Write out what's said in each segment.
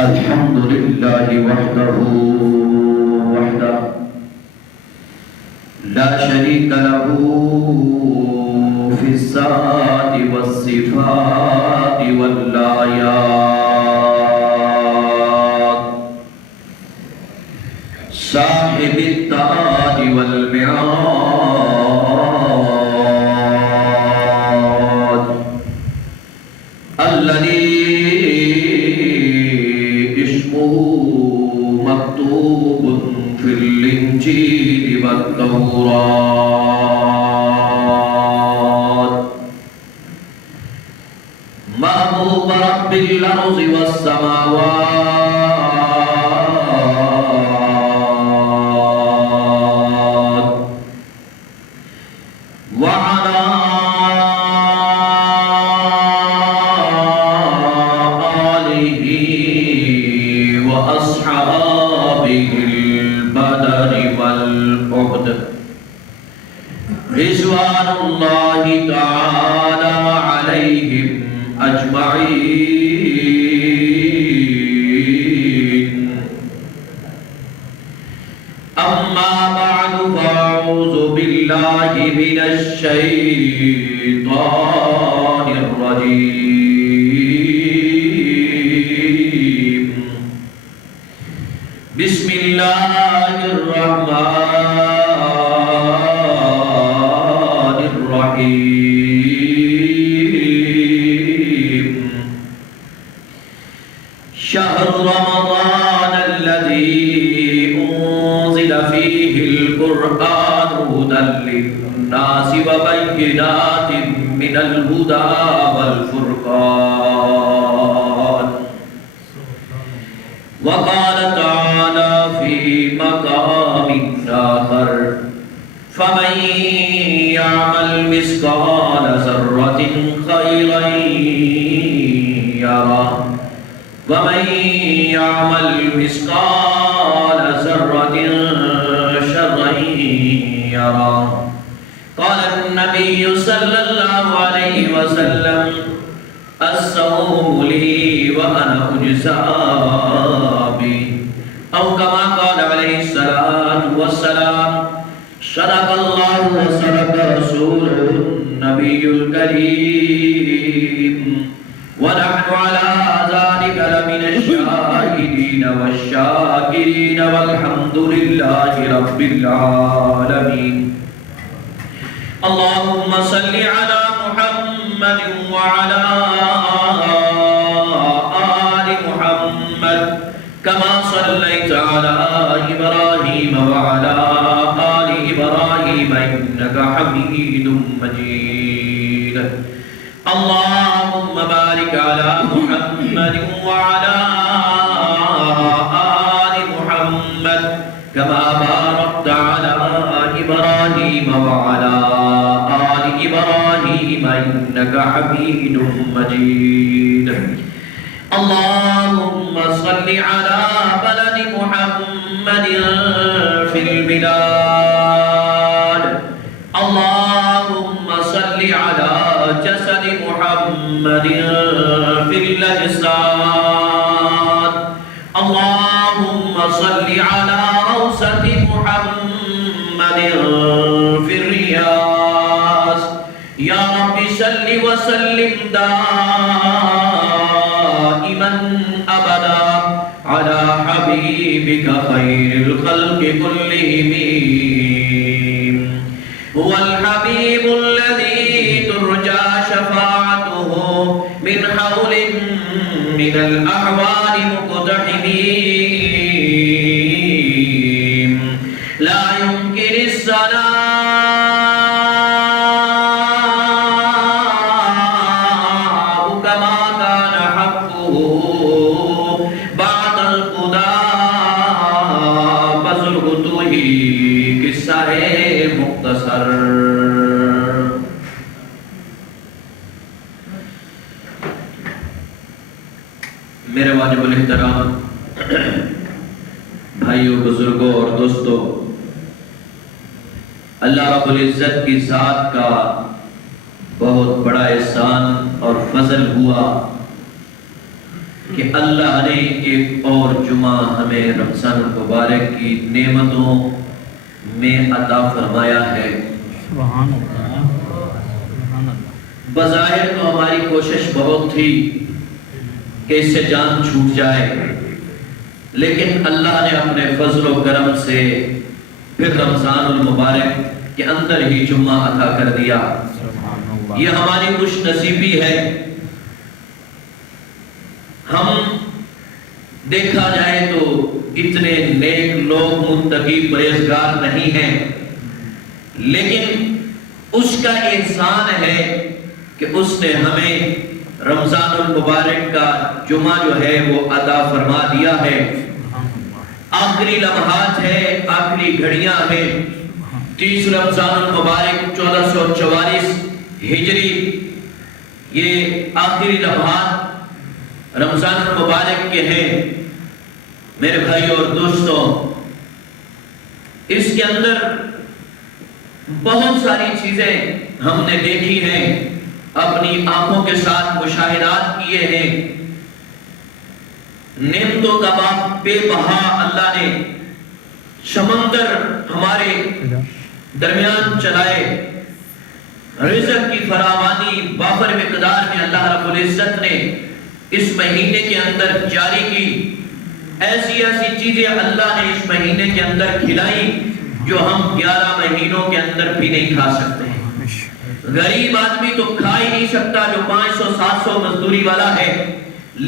الحمد لله وحده لا شريك له في الذات والصفات والآيات صاحب التاج والمعراج الذي اسمه مكتوب في الإنجيل والتوراة محبوب رب الأرض والسماوات وعلى وأصحابه البدر والأحد رضوان الله تعالى عليهم أجمعين أما بعد فأعوذ بالله من الشيطان الرجيم بسم الله الرحمن الرحيم شهر رمضان الذي أنزل فيه القرآن هدى للناس وبينات من الهدى والفرقان وقال تعالى في مقام آخر فمن يعمل مثقال ذرة خيرا يره ومن يعمل مثقال ذرة شرا يره قال النبي صلى الله عليه وسلم الصوم لي وأنا أجزى به أو كما قال عليه الصلاة والسلام صدق الله وصدق رسوله النبي الكريم ونحن على ذلك لمن الشاهدين والشاكرين والحمد لله رب العالمين اللهم صل على محمد وعلى آل محمد كما صليت على إبراهيم وعلى آل إبراهيم إنك حميد مجيد اللهم بارك على محمد وعلى آل محمد كما باركت على إبراهيم وعلى آل إبراهيم إنك حميد مجيد اللهم صل على بلد محمد في البلاد اللهم صل على جسد محمد في الأجساد اللهم صل على روسة محمد في الرياض يا رب صل وسلم دائما أبدا على حبيبك خير الخلق كلهم هو الحبيب الذي ترجى شفاعته من حول من الأحوال مقتحمين لا يمكن الثناء كما كان حقه بعد القضاء بزرگته قصہ مختصر میرے واجب الاحترام بھائیوں بزرگوں اور دوستوں اللہ رب العزت کی ذات کا بہت بڑا احسان اور فضل ہوا کہ اللہ نے ایک اور جمعہ ہمیں رمضان المبارک کی نعمتوں میں عطا فرمایا ہے۔ سبحان اللہ، سبحان اللہ۔ بظاہر تو ہماری کوشش بہت تھی کہ اس سے جان چھوٹ جائے، لیکن اللہ نے اپنے فضل و کرم سے پھر رمضان المبارک کے اندر ہی جمعہ عطا کر دیا۔ یہ ہماری خوش نصیبی ہے۔ ہم دیکھا جائے تو اتنے نیک لوگ متقی پرہیزگار نہیں ہیں، لیکن اس کا احسان ہے کہ اس نے ہمیں رمضان المبارک کا جمعہ جو ہے وہ عطا فرما دیا ہے۔ آخری لمحات ہے، آخری گھڑیاں ہیں۔ 30 رمضان المبارک 1444 ہجری، یہ آخری لمحات رمضان المبارک کے ہیں۔ میرے بھائی اور دوستوں، اس کے اندر بہت ساری چیزیں ہم نے دیکھی ہیں، اپنی آنکھوں کے ساتھ مشاہدات کیے ہیں۔ نعمتوں کا باغ بے بہا اللہ نے سمندر ہمارے درمیان چلائے، رزق کی فراوانی وافر مقدار میں اللہ رب العزت نے اس مہینے کے اندر جاری کی۔ ایسی ایسی چیزیں اللہ نے اس مہینے کے اندر کھلائی جو ہم 11 مہینوں کے اندر بھی نہیں کھا سکتے۔ غریب آدمی تو کھا ہی نہیں سکتا جو 500-700 مزدوری والا ہے،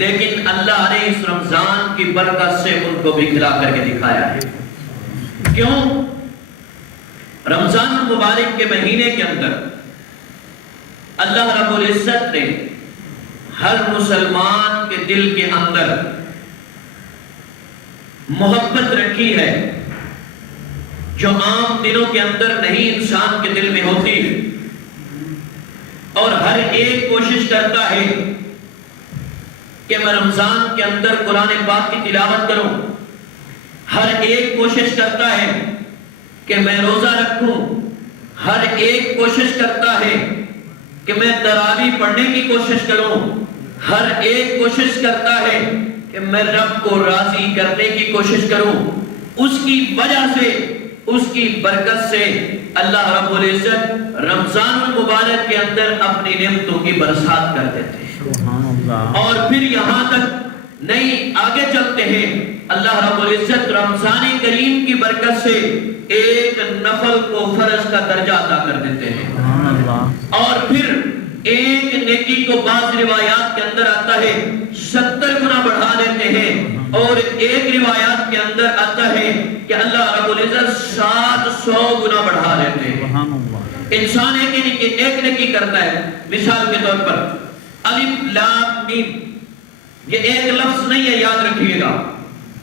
لیکن اللہ نے اس رمضان کی برکت سے ان کو بھی کھلا کر کے دکھایا ہے۔ کیوں؟ رمضان المبارک کے مہینے کے اندر اللہ رب العزت نے ہر مسلمان کے دل کے اندر محبت رکھی ہے جو عام دنوں کے اندر نہیں انسان کے دل میں ہوتی، اور ہر ایک کوشش کرتا ہے کہ میں رمضان کے اندر قرآن پاک کی تلاوت کروں، ہر ایک کوشش کرتا ہے کہ میں روزہ رکھوں، ہر ایک کوشش کرتا ہے کہ میں تراویح پڑھنے کی کوشش کروں، ہر ایک کوشش کرتا ہے کہ میں رب کو راضی کرنے کی کوشش کروں۔ اس کی وجہ سے، اس کی برکت سے اللہ رب العزت رمضان المبارک کے اندر اپنی نعمتوں کی برسات کر دیتے ہیں۔ اور پھر یہاں تک نہیں، آگے چلتے ہیں، اللہ رب العزت رمضان کریم کی برکت سے ایک نفل کو فرض کا درجہ عطا کر دیتے ہیں، اور پھر ایک نیکی کو بعض روایات کے اندر آتا ہے 70 گنا بڑھا دیتے ہیں، اور ایک روایات کے اندر آتا ہے کہ اللہ رب العزت 700 گنا بڑھا دیتے ہیں۔ انسان ایک نیکی کرتا ہے، مثال کے طور پر الف لام میم، یہ ایک لفظ نہیں ہے، یاد رکھیے گا،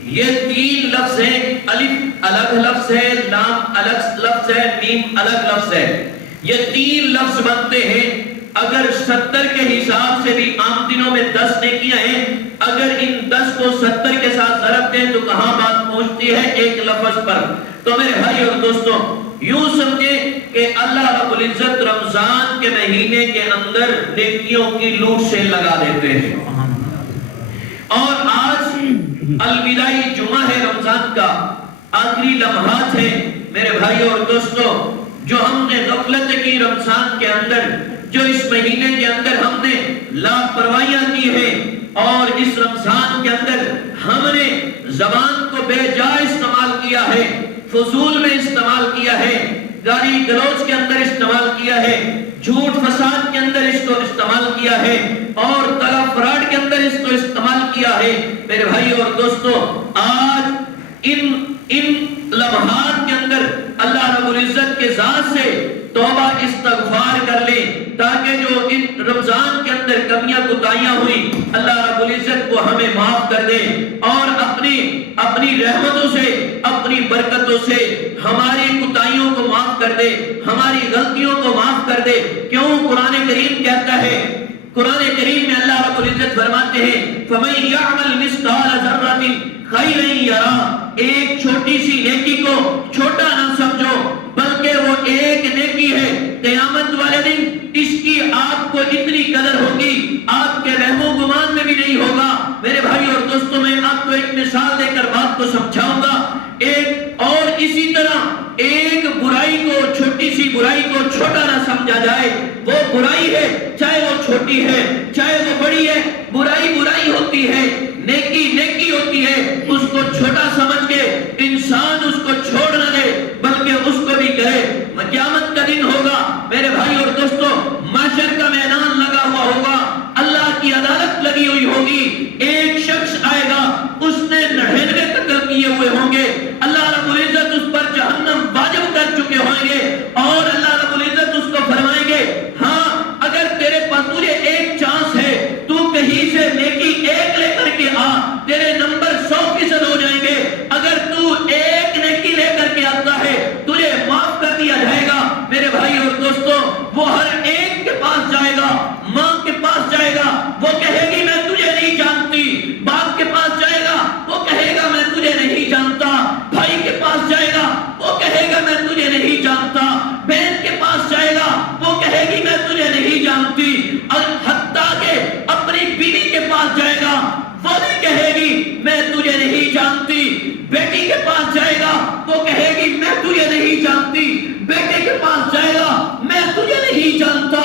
یہ 3 لفظ ہیں۔ الف الگ لفظ ہے، لام الگ لفظ ہے، میم الگ لفظ ہے۔ یہ 3 لفظ بنتے ہیں۔ اگر 70 کے حساب سے بھی عام دنوں میں 10 نیکیاں ہیں، اگر ان 10 کو 70 کے ساتھ ضرب دیں تو کہاں بات پہنچتی ہے؟ ایک لفظ پر۔ تو میرے بھائی اور دوستوں، یوں سمجھیں کہ اللہ رب العزت رمضان کے مہینے کے اندر نیکیوں کی لوٹ سے لگا دیتے ہیں۔ اور آج الوداعی جمعہ ہے، رمضان کا آخری لمحات ہے۔ میرے بھائی اور دوستوں، جو ہم نے غفلت کی رمضان کے اندر، جو اس مہینے کے اندر ہم نے لاپرواہیاں کی ہیں، اور اس رمضان کے اندر ہم نے زبان کو بے جا استعمال کیا ہے، فضول میں استعمال کیا ہے، گالی گلوچ کے اندر استعمال کیا ہے، جھوٹ فساد کے اندر اس کو استعمال کیا ہے، اور طلب فراڈ کے اندر اس کو استعمال کیا ہے۔ میرے بھائی اور دوستوں، آج ان لمحات کے اندر اللہ رب العزت کے ذات سے توبہ استغفار کر لیں، تاکہ جو ان رمضان کے اندر کمیاں کوتاہیاں ہوئی، اللہ رب العزت کو ہمیں معاف کر دے، اور اپنی رحمتوں سے، اپنی برکتوں سے ہماری کوتاہیوں کو معاف کر دے، ہماری غلطیوں کو معاف کر دے۔ کیوں؟ قرآن کریم کہتا ہے، قرآن کریم میں اللہ رب العزت فرماتے ہیں فَمَن يَعْمَلْ مِثْقَالَ ذَرَّةٍ خَيْرًا يَرَهُ، ایک چھوٹی سی نیکی کو چھوٹا نہ سمجھو، بلکہ وہ ایک نیکی ہے قیامت والے دن اس کی آپ کو اتنی قدر ہوگی آپ کے رحم و گمان میں بھی نہیں ہوگا۔ میرے بھائی اور دوستوں میں آپ کو ایک مثال دے کر بات کو سمجھاؤں گا۔ ایک اور اسی طرح ایک برائی کو، چھوٹی سی برائی کو چھوٹا نہ سمجھا جائے۔ وہ برائی ہے چاہے وہ چھوٹی ہے چاہے وہ بڑی ہے، برائی برائی ہوتی ہے، نیکی نیکی ہوتی ہے۔ اس کو چھوٹا سمجھ کے انسان اس کو چھوڑ نہ دے بلکہ اس کو بھی کرے۔ قیامت کا دن ہوگا میرے بھائی اور دوستوں، محشر کا میدان لگا ہوا ہوگا، اللہ کی عدالت لگی ہوئی ہوگی۔ ایک شخص آئے گا، اس نے 99 قتل کیے ہوئے ہوں گے، اللہ رب العزت اس پر جہنم واجب کر چکے ہوں گے، اور اللہ رب العزت اس کو فرمائیں گے ہاں اگر تیرے پاس تجھے ایک چانس ہے، تو کہیں سے نیکی ایک لے کر کے آ، تیرے نمبر 100% ہو جائیں گے۔ اگر تو ایک نیکی لے کر کے آتا ہے تجھے معاف کر دیا جائے گا۔ میرے بھائی اور دوستوں، وہ ہر ایک کے پاس جائے گا، ماں کے پاس جائے گا، وہ کہے گی میں تجھے نہیں جانتی، باپ کے پاس جائے گا، وہ کہے گا میں تجھے نہیں جانتا، بھائی کے پاس جائے گا، وہ کہے گا میں تجھے نہیں جانتا، بہن کے پاس جائے گا، وہ کہے گی میں تجھے نہیں جانتی، اور حتیٰ کہ اپنی بیوی کے پاس جائے گا، وہ بھی کہے گی میں تجھے نہیں جانتی، بیٹی کے پاس جائے گا، وہ کہے گی میں تجھے نہیں جانتی، بیٹے کے پاس جائے گا میں تجھے نہیں جانتا،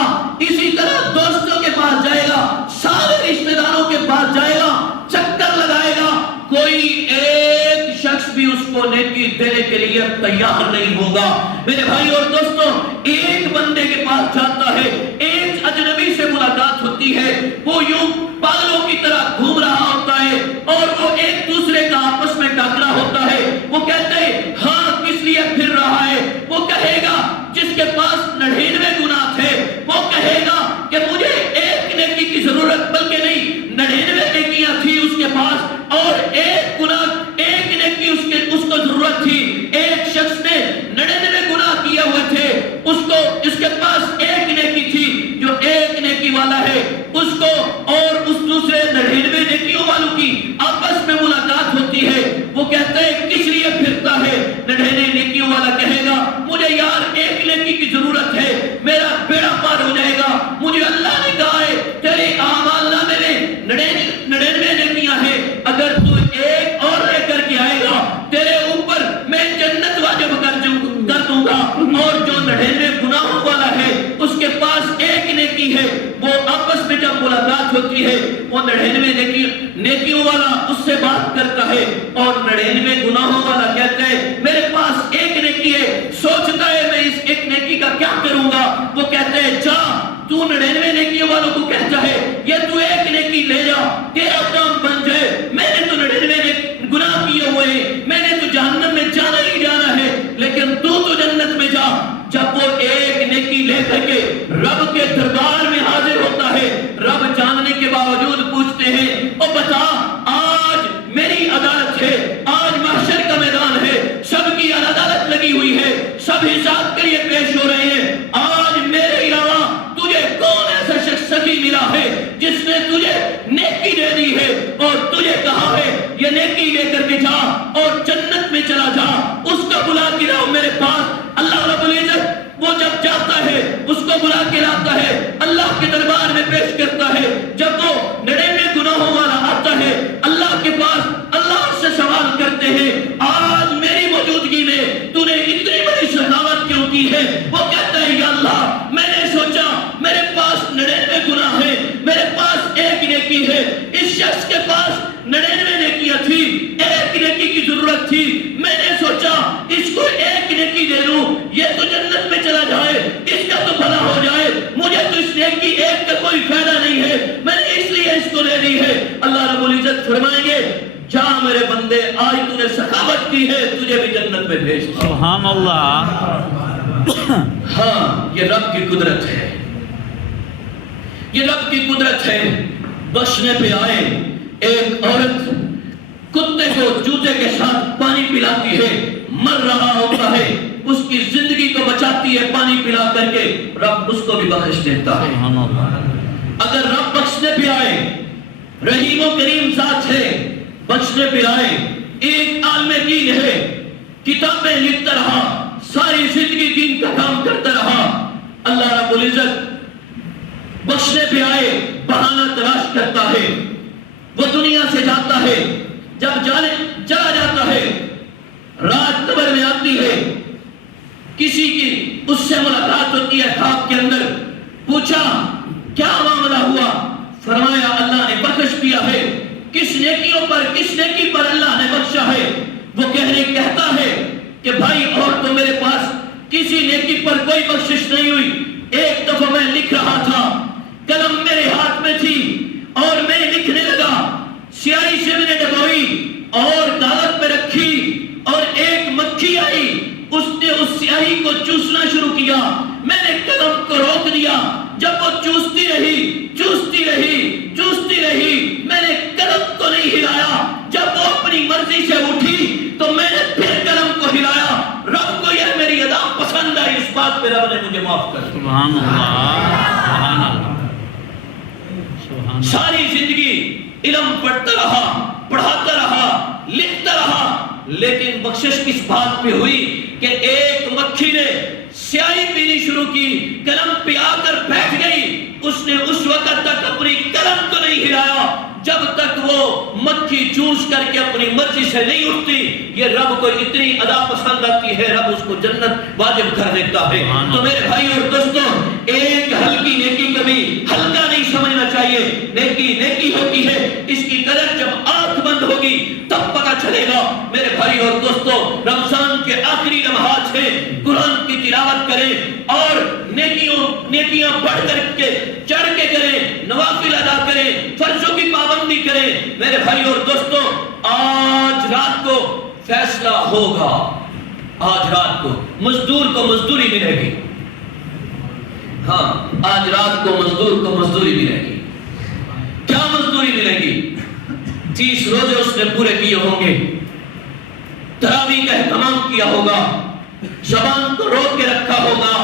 اسی طرح دوستوں کے پاس جائے گا، سارے رشتہ داروں کے پاس جائے گا، چکر لگائے گا، کوئی ایک شخص بھی اس کو نیکی دینے کے لیے تیار نہیں ہوگا۔ میرے بھائی اور دوستوں، ایک بندے کے پاس جاتا ہے، ایک اجنبی سے ملاقات ہوتی ہے، وہ یوں پاگلوں کی طرح گھوم رہا ہوتا ہے اور وہ ایک دوسرے کا آپس میں ٹکرا ہوتا ہے۔ وہ کہتے ہیں ہاں کس لیے پھر رہا ہے؟ وہ کہے گا جس کے پاس 99 گناہ تھے، وہ کہے گا کہ مجھے ایک نیکی کی ضرورت بلکہ نہیں 99 نیکیاں تھی اس کے پاس، اور ایک گناہ ایک نیکی اس کو ضرورت تھی۔ ایک شخص نے 99 گناہ کیے ہوئے تھے، اس کے پاس ایک نیکی تھی، جو ایک نیکی والا ہے اس کو اور اس دوسرے 99 نیکیوں والوں کی آپس میں ملاقات ہوتی ہے۔ وہ کہتے ہیں کس لیے پھرتا ہے؟ 99 نیکیوں والا کہے گا مجھے یار ایک نیکی کی ضرورت ہے، میرا بیڑا پار ہو جائے گا، مجھے اللہ نے کہا ہے تیرے اعمال نامے میں 99 نیکیاں ہیں، اگر تو ایک اور لے کر کے آئے گا تیرے اوپر میں جنت واجب کر دوں گا، اور جو 99 گناہوں والا ہے اس کے پاس ایک نیکی ہے۔ وہ آپس میں جب ملاقات ہوتی ہے، وہ 99 نیکیوں والا اس سے بات کرتا ہے اور 99 گناہوں والا کہتا ہے میرے پاس ایک نیکی ہے، سوچتا ہے میں اس ایک نیکی کا کیا کروں گا۔ وہ کہتے ہیں جا، تو 99 نیکیوں والوں کو کہتا ہے یہ تو ایک نیکی لے جا، تیرا کام بن جائے، میں نے تو 99 گناہ کیے ہوئے ہیں، میں نے تو جہنم میں جانا ہی جانا ہے، لیکن تو جنت میں جا۔ جب وہ ایک نیکی لے کر کے رب کے دربار میں حاضر ہوتا ہے، رب جاننے کے باوجود پوچھتے ہیں او بتا آج میری عدالت ہے، آج محشر کا میدان ہے، سب کی عدالت لگی ہوئی ہے، سب حساب کے لیے پیش ہو رہے ہیں، آج میرے علاوہ تجھے کون ایسا شخص سچی ملا ہے جس نے تجھے نیکی دے دی ہے اور تجھے کہا ہے یہ نیکی لے کر کے جا اور جنت میں چلا جا، اس کا بلا کے لاؤ میرے پاس۔ اللہ رب العزت وہ جب جاتا ہے اس کو بلا کے لاتا ہے، اللہ کے دربار میں پیش کرتا ہے۔ جب وہ 99 گناہوں والا آتا ہے اللہ کے پاس، اللہ سے سوال کرتے ہیں آج میری موجودگی میں تو نے اتنی بڑی سخاوت کیوں کی ہے؟ وہ کہتا ہے یا اللہ میں نے سوچا میرے پاس 99 گناہ ہیں، میرے پاس ایک نیکی ہے، اس شخص کے پاس 99 نیکیاں تھی، ایک نیکی کی ضرورت تھی، میں نے سوچا اس کو ایک نیکی دے دوں، یہ تو جنت میں چلا جائے، اس کا تو بھلا ہو جائے، مجھے تو اس نیکی ایک کا کوئی فائدہ نہیں ہے، میں نے اس لیے اس کو لے لی ہے۔ اللہ رب العزت فرمائیں گے جا میرے بندے، آج تو نے سخاوت کی ہے، تجھے بھی جنت میں بھیج دیا۔ سبحان اللہ۔ ہاں یہ رب کی قدرت ہے، یہ رب کی قدرت ہے۔ بخشنے پہ آئے، ایک عورت کتے کو جوتے کے ساتھ پانی پلاتی ہے، مر رہا ہوتا ہے، اس کی زندگی کو بچاتی ہے پانی پلا کر کے، رب اس کو بھی بخش دیتا ہے۔ اگر رب بخشنے پہ آئے، رحیم و کریم ذات ہے، بخشنے پہ آئے، ایک عالم دین ہے، کتابیں لکھتا رہا، ساری زندگی دین کا کام کرتا رہا، اللہ رب العزت بخشنے پہ آئے بہانہ تلاش کرتا ہے، وہ دنیا سے جاتا ہے، جب چلا جاتا ہے، رات قبر میں آتی ہے، کسی کی اس سے ملاقات ہوتی ہے خواب کے اندر، پوچھا کیا معاملہ ہوا؟ فرمایا اللہ نے بخش دیا ہے۔ کس نیکی پر اللہ نے بخشا ہے؟ وہ کہتا ہے کہ بھائی اور تو میرے پاس کسی نیکی پر کوئی بخشش نہیں ہوئی۔ ایک دفعہ میں لکھ رہا تھا، قلم میرے ہاتھ میں تھی اور میں لکھنے لگا، سیاہی سے میں نے ڈبوئی اور کاغذ پہ رکھی اور ایک مکھی آئی، اس نے اس سیاہی کو چوسنا شروع کیا، میں نے قلم کو روک دیا، جب وہ چوستی رہی میں نے قلم کو نہیں ہلایا، جب وہ اپنی مرضی سے اٹھی تو میں نے پھر قلم کو ہلایا۔ رب کو یہ میری ادا پسند آئی، اس بات پہ رب نے مجھے معاف کر دیا۔ سبحان اللہ، سبحان اللہ، سبحان اللہ۔ ساری زندگی علم پڑھتا رہا، پڑھاتا رہا، لکھتا رہا، لیکن بخشش کس بات پہ ہوئی کہ ایک مکھی نے سیاہی پینی شروع کی، قلم پہ آ کر بیٹھ گئی، اس نے اس وقت تک اپنی قلم کو نہیں ہلایا جب تک وہ مکھی چوس کر کے اپنی مرضی سے نہیں اٹھتی۔ یہ رب کو اتنی ادا پسند آتی ہے، رب اس کو جنت واجب کر دیتا ہے۔ تو میرے بھائی اور دوستوں، ایک ہلکی نیکی کبھی ہلکا نہیں سمجھنا چاہیے۔ نیکی ہوتی ہے، اس کی قدر جب آنکھ بند ہوگی تب پتہ چلے گا۔ میرے بھائی اور دوستوں، رمضان کے آخری لمحات ہیں، قرآن کی تلاوت کریں اور نیکیاں بڑھ کر کے چڑھ کے کریں، نوافل ادا کریں، فرضوں کی پابندی کریں۔ میرے بھائی اور دوستوں، آج رات کو فیصلہ ہوگا، آج رات کو مزدور کو مزدوری ملے گی۔ ہاں، آج رات کو مزدور کو مزدوری ملے گی۔ کیا مزدوری ملے گی؟ 30 روزے اس نے پورے کیے ہوں گے، تراویح کا اہتمام کیا ہوگا، زبان کو روک کے رکھا ہوگا،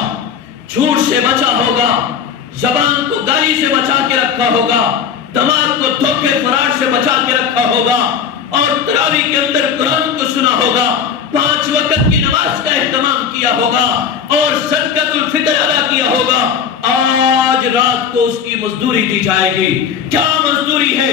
جھوٹ سے بچا ہوگا، زبان کو گالی سے بچا کے رکھا ہوگا، دماغ کو دھوکے فراڈ سے بچا کے رکھا ہوگا، اور تراویح کے اندر قرآن کو سنا ہوگا، 5 وقت کی نماز کا اہتمام کیا ہوگا اور صدقۃ الفطر ادا کیا ہوگا۔ آج رات کو اس کی مزدوری دی جائے گی۔ کیا مزدوری ہے؟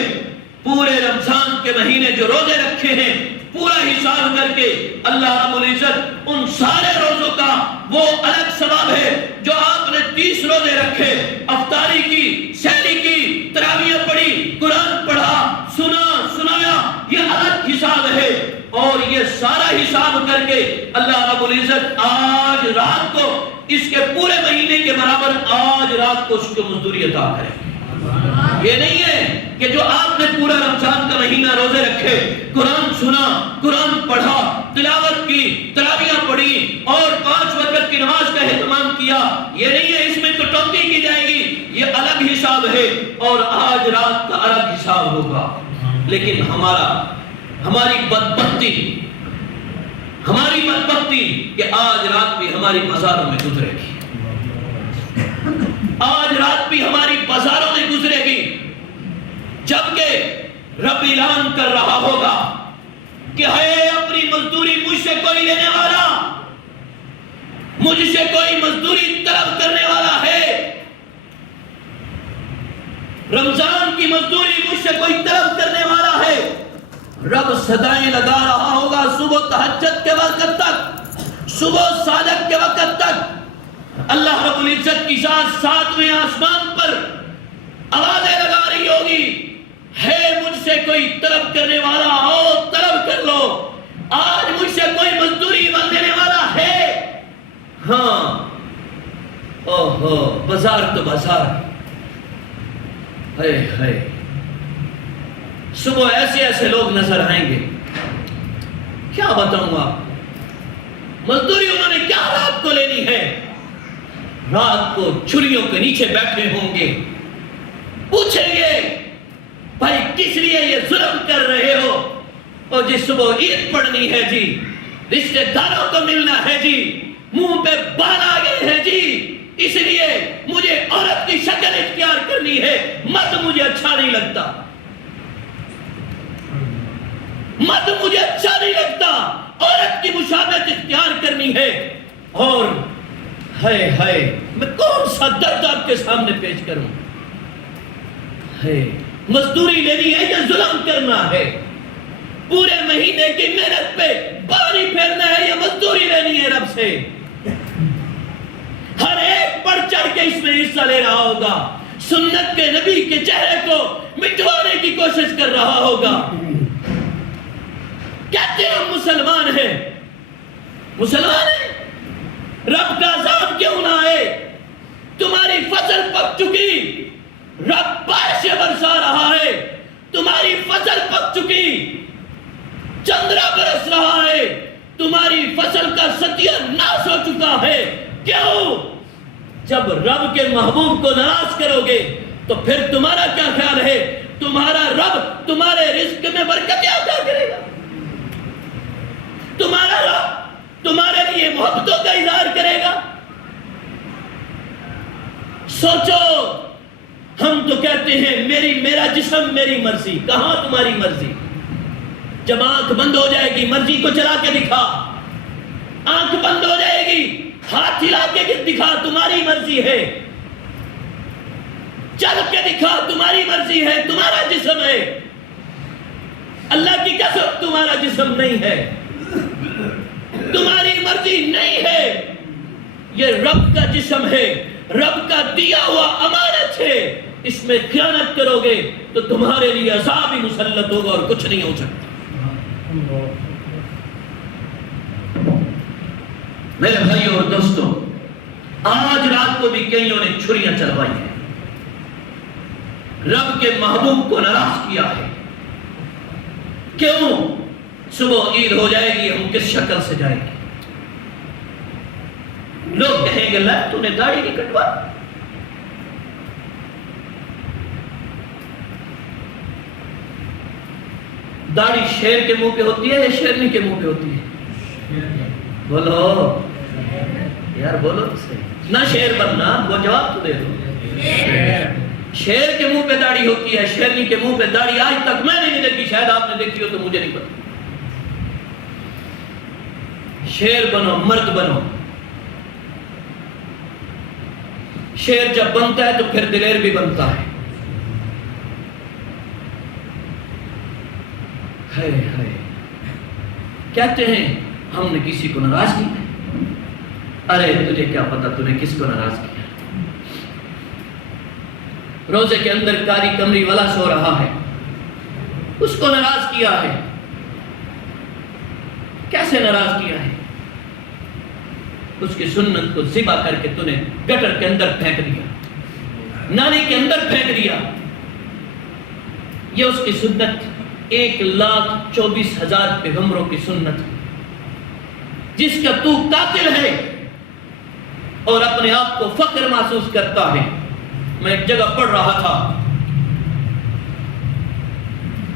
پورے رمضان کے مہینے جو روزے رکھے ہیں، پورا حساب کر کے اللہ رب العزت ان سارے روزوں کا وہ الگ ثواب ہے جو آپ نے 30 روزے رکھے، افطاری کی، سحری کی، تراویح پڑھی، قرآن پڑھا، سنایا، یہ الگ حساب ہے۔ اور یہ سارا حساب کر کے اللہ رب العزت آج رات کو اس کے پورے مہینے کے برابر آج رات کو اس کو مزدوری عطا کرے۔ یہ نہیں ہے کہ جو آپ نے پورا رمضان کا مہینہ روزے رکھے، قرآن سنا، قرآن پڑھا، تلاوت کی، تراویح پڑھی اور 5 وقت کی نماز کا اہتمام کیا، یہ نہیں ہے، اس میں کٹوتی کی جائے گی، یہ الگ حساب ہے اور آج رات کا الگ حساب ہوگا۔ لیکن ہماری بدبختی کہ آج رات بھی ہماری بازاروں میں گزرے گی، آج رات بھی ہماری بازاروں میں گزرے گی، جبکہ رب اعلان کر رہا ہوگا کہ ہے اپنی مزدوری مجھ سے کوئی لینے والا، مجھ سے کوئی مزدوری طلب کرنے والا ہے، رمضان کی مزدوری مجھ سے کوئی طلب کرنے والا ہے۔ رب صدائیں لگا رہا ہوگا صبح تہجد کے وقت تک، صبح صادق کے وقت تک۔ اللہ رب العزت کی ذات 7ویں آسمان پر آوازیں لگا رہی ہوگی، ہے مجھ سے کوئی طلب کرنے والا، آؤ طلب کر لو، آج مجھ سے کوئی مزدوری دینے والا ہے۔ ہاں، اوہو، بازار تو بازار، ہائے، صبح ایسے لوگ نظر آئیں گے، کیا بتاؤں آپ، مزدوری انہوں نے کیا رات کو لینی ہے؟ رات کو چھریوں کے نیچے بیٹھے ہوں گے، پوچھیں گے بھائی کس لیے یہ ظلم کر رہے ہو؟ اور جی صبح عید پڑھنی ہے جی، رشتہ داروں کو ملنا ہے جی، منہ پہ بال آ گئے ہیں جی، اس لیے مجھے عورت کی شکل اختیار کرنی ہے، مرد مجھے اچھا نہیں لگتا، مرد مجھے اچھا نہیں لگتا، عورت کی مشابہت اختیار کرنی ہے۔ اور ہائے ہائے میں کون سا درد آپ کے سامنے پیش کروں؟ ہے مزدوری لینی ہے یا ظلم کرنا ہے؟ پورے مہینے کی محنت پہ پانی پھیرنا ہے یا مزدوری لینی ہے رب سے؟ ہر ایک بڑھ چڑھ کے اس میں حصہ لے رہا ہوگا، سنت کے نبی کے چہرے کو مٹوانے کی کوشش کر رہا ہوگا۔ کہتے ہیں ہم مسلمان ہیں، مسلمان ہیں، رب کا عذاب کیوں نہ آئے؟ تمہاری فصل پک چکی، رب بارشیں برسا رہا ہے، تمہاری فصل پک چکی، چندرا برس رہا ہے، تمہاری فصل کا ستیہ ناش ہو چکا ہے۔ کیوں؟ جب رب کے محبوب کو ناراض کرو گے تو پھر تمہارا کیا خیال ہے؟ تمہارا رب تمہارے رزق میں برکتیں عطا کرے گا، تمہارا رب تمہارے لیے محبتوں کا اظہار کرے گا؟ سوچو، ہم تو کہتے ہیں میرا جسم میری مرضی۔ کہاں تمہاری مرضی؟ جب آنکھ بند ہو جائے گی مرضی کو چلا کے دکھا، آنکھ بند ہو جائے گی ہاتھ ہلا کے دکھا، تمہاری مرضی ہے، چل کے دکھا، تمہاری مرضی ہے، تمہارا جسم ہے۔ اللہ کی قسم تمہارا جسم نہیں ہے، تمہاری مرضی نہیں ہے، یہ رب کا جسم ہے، رب کا دیا ہوا امانت ہے۔ اس میں خیانت کرو گے تو تمہارے لیے عذاب ہی مسلط ہوگا اور کچھ نہیں ہو سکتا۔ میرے بھائیوں اور دوستوں، آج رات کو بھی کئیوں نے چھریاں چلوائی ہیں، رب کے محبوب کو ناراض کیا ہے۔ کیوں؟ صبح عید ہو جائے گی، ہم کس شکل سے جائیں گے؟ لوگ کہیں گے لائے تو نے داڑھی نہیں کٹوا۔ داڑھی شیر کے منہ پہ ہوتی ہے یا شیرنی کے منہ پہ ہوتی ہے؟ بولو یار، بولو نہ شیر بننا، وہ جواب تو دے دو۔ شیر کے منہ پہ داڑھی ہوتی ہے، شیرنی کے منہ پہ داڑھی آج تک میں نہیں دیکھی، شاید آپ نے دیکھی ہو تو مجھے نہیں پتا۔ شیر بنو، مرد بنو۔ شیر جب بنتا ہے تو پھر دلیر بھی بنتا ہے۔ کہتے ہیں ہم نے کسی کو ناراض کیا۔ ارے تجھے کیا پتا تو نے کس کو ناراض کیا؟ روزے کے اندر کاری کمری والا سو رہا ہے، اس کو ناراض کیا ہے۔ کیسے ناراض کیا ہے؟ اس کی سنت کو ذبح کر کے تو نے گٹر کے اندر پھینک دیا، نالی کے اندر پھینک دیا۔ یہ اس کی سنت 1,24,000 پیغمبروں کی سنت ہے، جس کا تو قاتل ہے اور اپنے آپ کو فخر محسوس کرتا ہے۔ میں ایک جگہ پڑھ رہا تھا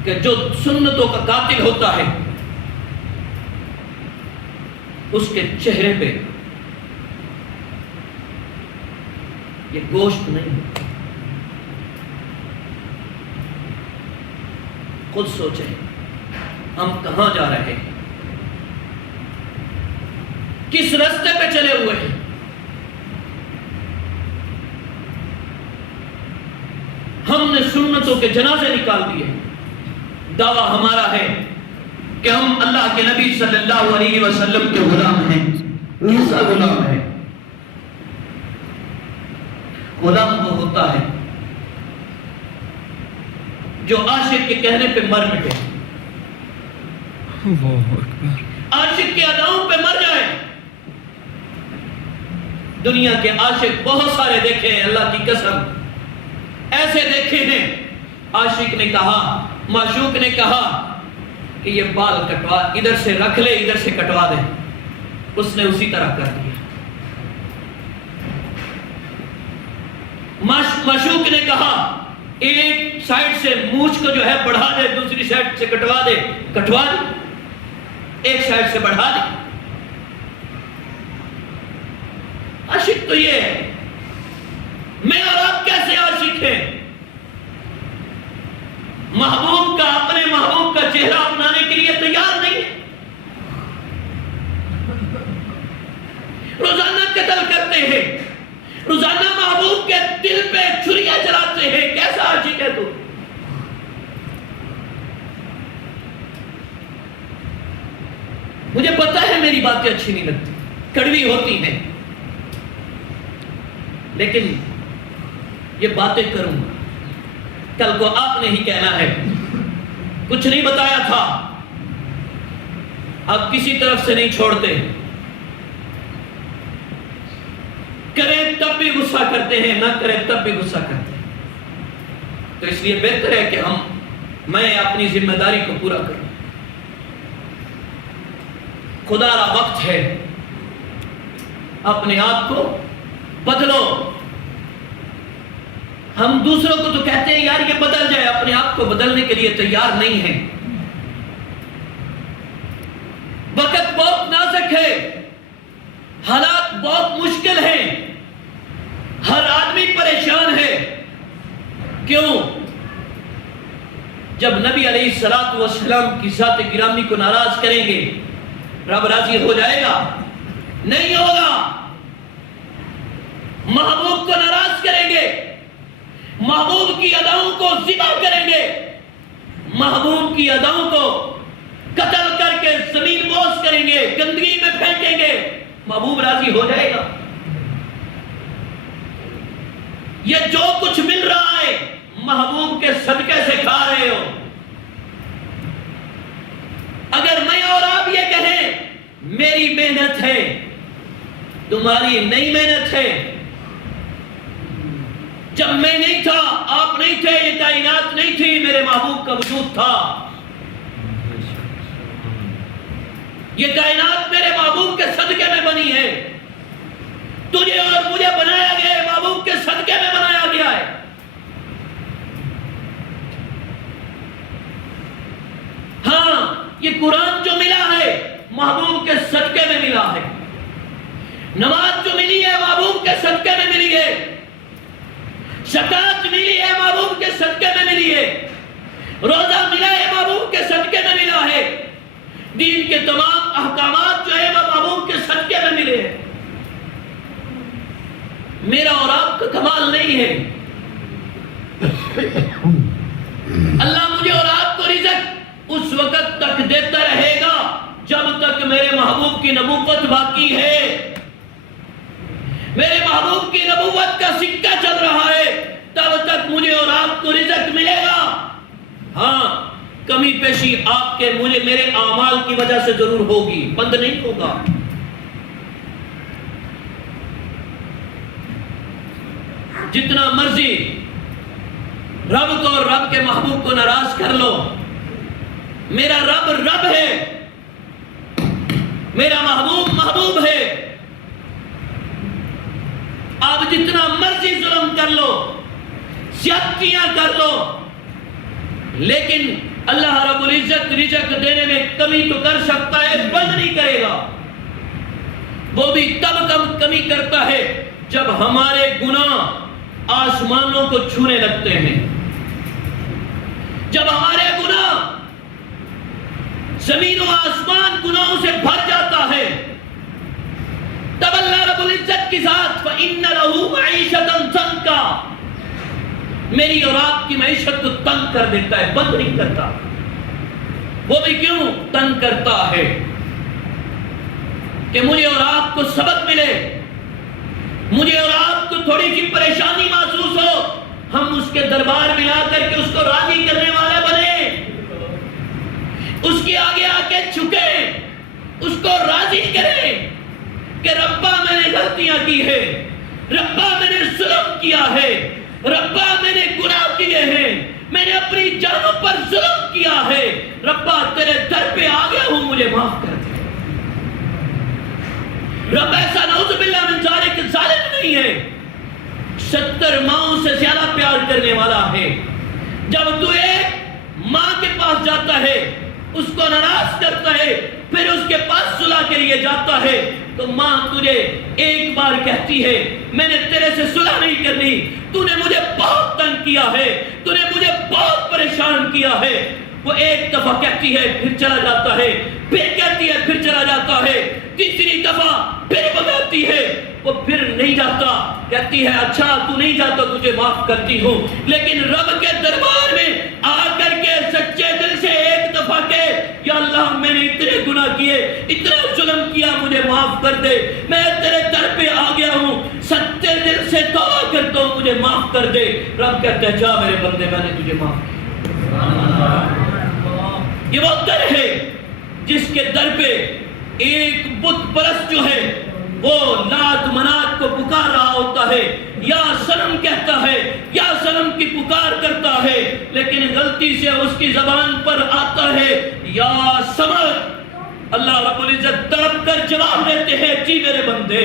کہ جو سنتوں کا قاتل ہوتا ہے اس کے چہرے پہ یہ گوشت نہیں ہوتا۔ خود سوچیں ہم کہاں جا رہے ہیں، کس راستے پہ چلے ہوئے ہیں؟ ہم نے سنتوں کے جنازے نکال دیے۔ دعویٰ ہمارا ہے کہ ہم اللہ کے نبی صلی اللہ علیہ وسلم کے غلام ہیں۔ کیسا غلام ہے؟ غلام وہ ہوتا ہے جو عاشق کے کہنے پہ مر مٹے، عاشق کے اداؤں پہ مر جائے۔ دنیا کے عاشق بہت سارے دیکھے ہیں، اللہ کی قسم ایسے دیکھے ہیں، عاشق نے کہا، معشوق نے کہا کہ یہ بال کٹوا، ادھر سے رکھ لے ادھر سے کٹوا دے، اس نے اسی طرح کر دیا۔ معشوق نے کہا ایک سائیڈ سے مونچھ کو جو ہے بڑھا دے، دوسری سائیڈ سے کٹوا دے، کٹوا دے، ایک سائیڈ سے بڑھا دے۔ عاشق تو یہ ہے۔ میں اور آپ کیسے عاشق ہیں؟ محبوب کا، اپنے محبوب کا چہرہ اپنانے کے لیے تیار نہیں ہے۔ روزانہ کے قتل کرتے ہیں، روزانہ محبوب کے دل پہ چھریاں چلاتے ہیں. کیسا عاشق ہے تو؟ مجھے پتا ہے میری باتیں اچھی نہیں لگتی، کڑوی ہوتی ہیں، لیکن یہ باتیں کروں گا. کل کو آپ نے ہی کہنا ہے کچھ نہیں بتایا تھا. آپ کسی طرف سے نہیں چھوڑتے، کریں تب بھی غصہ کرتے ہیں، نہ کریں تب بھی غصہ کرتے ہیں. تو اس لیے بہتر ہے کہ میں اپنی ذمہ داری کو پورا کروں. خدا را وقت ہے، اپنے آپ کو بدلو. ہم دوسروں کو تو کہتے ہیں یار یہ بدل جائے، اپنے آپ کو بدلنے کے لیے تیار نہیں ہیں. وقت بہت نازک ہے، حالات بہت مشکل ہیں، ہر آدمی پریشان ہے. کیوں؟ جب نبی علیہ الصلوۃ والسلام کی ذات گرامی کو ناراض کریں گے، رب راضی ہو جائے گا؟ نہیں ہوگا. محبوب کو ناراض کریں گے، محبوب کی اداؤں کو ذبح کریں گے، محبوب کی اداؤں کو قتل کر کے زمین بوس کریں گے، گندگی میں پھینکیں گے، محبوب راضی ہو جائے گا؟ یہ جو کچھ مل رہا ہے محبوب کے صدقے سے کھا رہے ہو. اگر میں اور آپ یہ کہیں میری محنت ہے، تمہاری نئی محنت ہے، جب میں نہیں تھا، آپ نہیں تھے، یہ کائنات نہیں تھی، میرے محبوب کا وجود تھا. یہ کائنات میرے محبوب کے صدقے میں بنی ہے. تجھے اور مجھے بنایا گیا ہے، محبوب کے صدقے میں بنایا گیا ہے. ہاں، یہ قرآن جو ملا ہے محبوب کے صدقے میں ملا ہے. نماز جو ملی ہے محبوب کے صدقے میں ملی ہے. زکات ملی ہے محبوب کے صدقے میں ملی ہے. روزہ ملا ہے محبوب کے صدقے میں ملا ہے. دین کے تمام احکامات جو ہے وہ محبوب کے صدقے میں ملے ہیں. میرا اور آپ کا کمال نہیں ہے. اللہ مجھے اور آپ کو رزق اس وقت تک دیتا رہے گا جب تک میرے محبوب کی نبوت باقی ہے. میرے محبوب کی نبوت کا سکہ چل رہا ہے، تب تک مجھے اور آپ کو رزق ملے گا. ہاں، کمی پیشی آپ کے مجھے میرے اعمال کی وجہ سے ضرور ہوگی، بند نہیں ہوگا. جتنا مرضی رب کو اور رب کے محبوب کو ناراض کر لو، میرا رب رب ہے، میرا محبوب محبوب ہے. آپ جتنا مرضی ظلم کر لو، زیادتیاں کر لو، لیکن اللہ رب العزت رزق دینے میں کمی تو کر سکتا ہے، بند نہیں کرے گا. وہ بھی تب کمی کرتا ہے جب ہمارے گناہ آسمانوں کو چھونے لگتے ہیں. جب ہمارے گناہ زمین و آسمان گناہوں سے بھر جاتا ہے، تب اللہ رب العزت کی ذات فَإِنَّ لَهُ مَعِيشَةً ضَنْكَ میری اور آپ کی معیشت کو تنگ کر دیتا ہے، بند نہیں کرتا. وہ بھی کیوں تنگ کرتا ہے؟ کہ مجھے اور آپ کو سبق ملے، مجھے اور آپ کو تھوڑی سی پریشانی محسوس ہو، ہم اس کے دربار میں آ کر کے اس کو راضی کرنے والے بنے، اس کے آگے آ کے جھکیں، اس کو راضی کریں کہ ربا میں نے غلطیاں کی ہے، ربا میں نے ظلم کیا ہے، ربا میں نے گناہ کیے ہیں، میں نے اپنی جانوں پر ظلم کیا ہے، ربا تیرے در پہ آ گیا ہوں، مجھے معاف کر دے. رب ایسا نعوذ باللہ من ذالک ظالم نہیں ہے، 70 ماؤں سے زیادہ پیار کرنے والا ہے. جب تو ایک ماں کے پاس جاتا ہے، اس کو ناراض کرتا ہے، پھر اس کے پاس صلح کے لیے جاتا ہے، تو ماں تجھے ایک بار کہتی ہے میں نے تیرے سے صلح نہیں کرنی، تو نے مجھے بہت تنگ کیا ہے، تو نے مجھے بہت پریشان کیا ہے. وہ ایک دفعہ کہتی ہے پھر چلا جاتا ہے، پھر کہتی ہے پھر چلا جاتا ہے، تیسری دفعہ پھر بتاتی ہے وہ پھر نہیں جاتا، کہتی ہے اچھا تو نہیں جاتا، تجھے معاف کرتی ہوں، لیکن رب کے دربار میں آ کر کے سچے دل سے ایک دفعہ کہ یا اللہ میں نے اتنے گناہ کیے، اتنا ظلم کیا، مجھے معاف کر دے، میں تیرے در پہ آ گیا ہوں، سچے دل سے توبہ کرتا ہوں، مجھے معاف کر دے، رب کہتا ہے جا میرے بندے میں نے تجھے معاف کیا۔ یہ وہ در ہے جس کے در پہ ایک بت پرست جو ہے وہ لات منات کو پکار رہا ہوتا ہے، یا صنم کہتا ہے، یا صنم کی پکار کرتا ہے، لیکن غلطی سے اس کی زبان پر آتا ہے یا سمد۔ اللہ رب العزت تڑپ کر جواب دیتے ہیں جی میرے بندے۔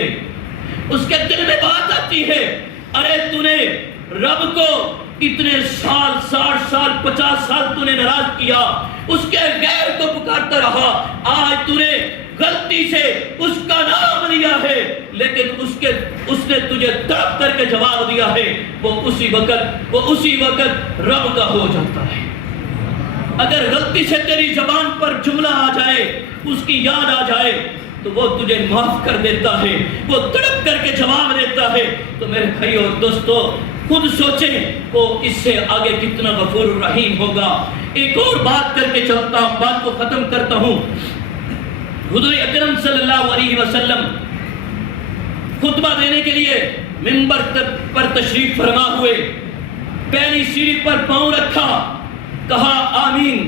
اس کے دل میں بات آتی ہے ارے تو نے رب کو اتنے سال، 60 سال، 50 سال تو نے ناراض کیا، اس کے غیر کو پکارتا رہا، آج تو نے غلطی سے اس کا نام لیا ہے، لیکن اس نے تجھے تڑپ کر کے جواب دیا ہے، وہ اسی وقت رب کا ہو جاتا ہے۔ اگر غلطی سے تیری زبان پر جملہ آ جائے، اس کی یاد آ جائے تو وہ تجھے معاف کر دیتا ہے، وہ تڑپ کر کے جواب دیتا ہے۔ تو میرے بھائی اور دوستو خود سوچیں وہ اس سے آگے کتنا غفور الرحیم ہوگا۔ ایک اور بات کر کے چلتا ہوں، بات کو ختم کرتا ہوں۔ حضور اکرم صلی اللہ علیہ وسلم خطبہ دینے کے لیے منبر پر تشریف فرما ہوئے، پہلی سیڑھی پر پاؤں رکھا، کہا آمین۔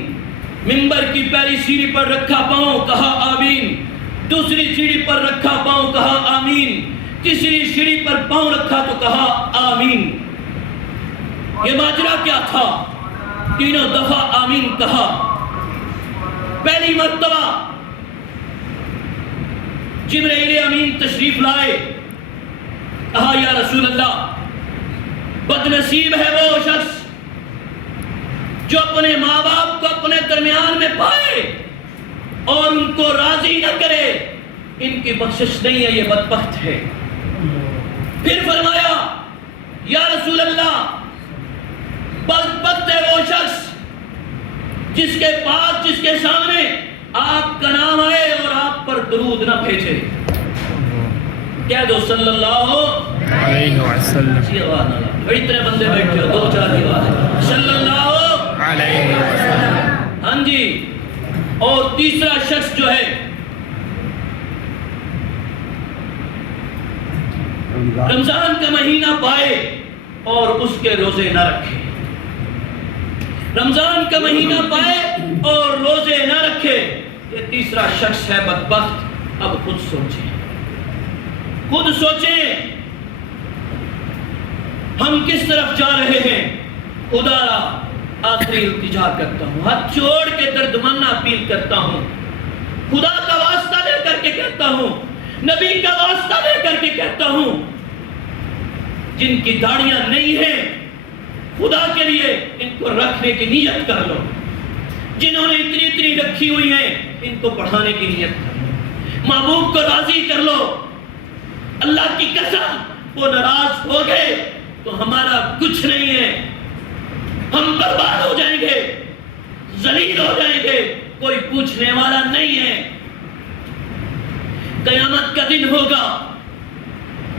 منبر کی پہلی سیڑھی پر رکھا پاؤں، کہا آمین۔ دوسری سیڑھی پر رکھا پاؤں، کہا آمین۔ تیسری سیڑھی پر پاؤں رکھا تو کہا آمین۔ یہ ماجرا کیا تھا؟ تینوں دفعہ آمین کہا۔ پہلی مرتبہ جبرائیل امین تشریف لائے، کہا یا رسول اللہ بد نصیب ہے وہ شخص جو اپنے ماں باپ کو اپنے درمیان میں پائے اور ان کو راضی نہ کرے، ان کی بخشش نہیں ہے، یہ بدبخت ہے۔ پھر فرمایا یا رسول اللہ بدبخت ہے وہ شخص جس کے پاس، جس کے سامنے آپ کا نام آئے اور آپ پر درود نہ بھیجے۔ کہہ دو صلی اللہ علیہ وسلم۔ اتنے بندے بیٹھے ہو، 2-4 کی بات ہے، صلی اللہ علیہ وسلم۔ ہاں جی۔ اور تیسرا شخص جو ہے رمضان کا مہینہ پائے اور اس کے روزے نہ رکھے، رمضان کا مہینہ پائے اور روزے نہ رکھے، یہ تیسرا شخص ہے بدبخت۔ اب خود سوچیں، خود سوچیں ہم کس طرف جا رہے ہیں۔ خدا آخری التجا کرتا ہوں، ہاتھ چھوڑ کے دردمندانہ اپیل کرتا ہوں، خدا کا واسطہ لے کر کے کہتا ہوں، نبی کا واسطہ لے کر کے کہتا ہوں، جن کی داڑیاں نہیں ہیں خدا کے لیے ان کو رکھنے کی نیت کر لو، جنہوں نے اتنی رکھی ہوئی ہیں ان کو بڑھانے کی نیت کر لو، محبوب کو راضی کر لو۔ اللہ کی قسم وہ ناراض ہو گئے تو ہمارا کچھ نہیں ہے، ہم برباد ہو جائیں گے، ذلیل ہو جائیں گے، کوئی پوچھنے والا نہیں ہے۔ قیامت کا دن ہوگا،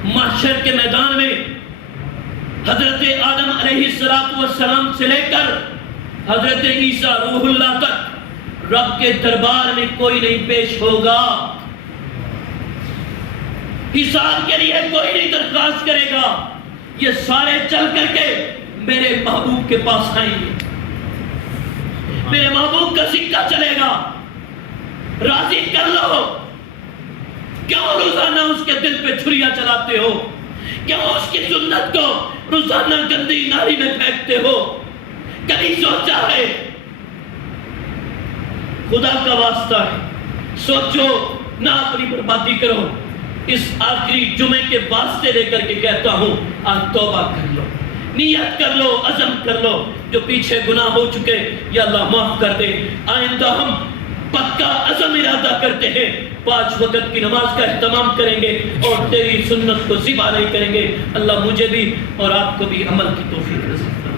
محشر کے میدان میں حضرت آدم علیہ السلام سے لے کر حضرت عیسیٰ روح اللہ تک رب کے دربار میں کوئی نہیں پیش ہوگا، حساب کے لیے کوئی نہیں درخواست کرے گا، یہ سارے چل کر کے میرے محبوب کے پاس آئیں گے، میرے محبوب کا سکہ چلے گا، راضی کر لو۔ کیوں روزانہ اس کے دل پہ چھریاں چلاتے ہو؟ کیوں اس کی سنت کو روزانہ گندی نالی میں پھینکتے ہو؟ کبھی سوچا ہے؟ خدا کا واسطہ ہے، سوچو نہ اپنی بربادی کرو۔ اس آخری جمعے کے واسطے لے کر کے کہتا ہوں آج توبہ کر لو، نیت کر لو، عزم کر لو، جو پیچھے گناہ ہو چکے یا اللہ معاف کر دے۔ آئندہ ہم پکا عزم ارادہ کرتے ہیں 5 وقت کی نماز کا اہتمام کریں گے اور تیری سنت کو ذبح نہیں کریں گے۔ اللہ مجھے بھی اور آپ کو بھی عمل کی توفیق نصیب فرمائے۔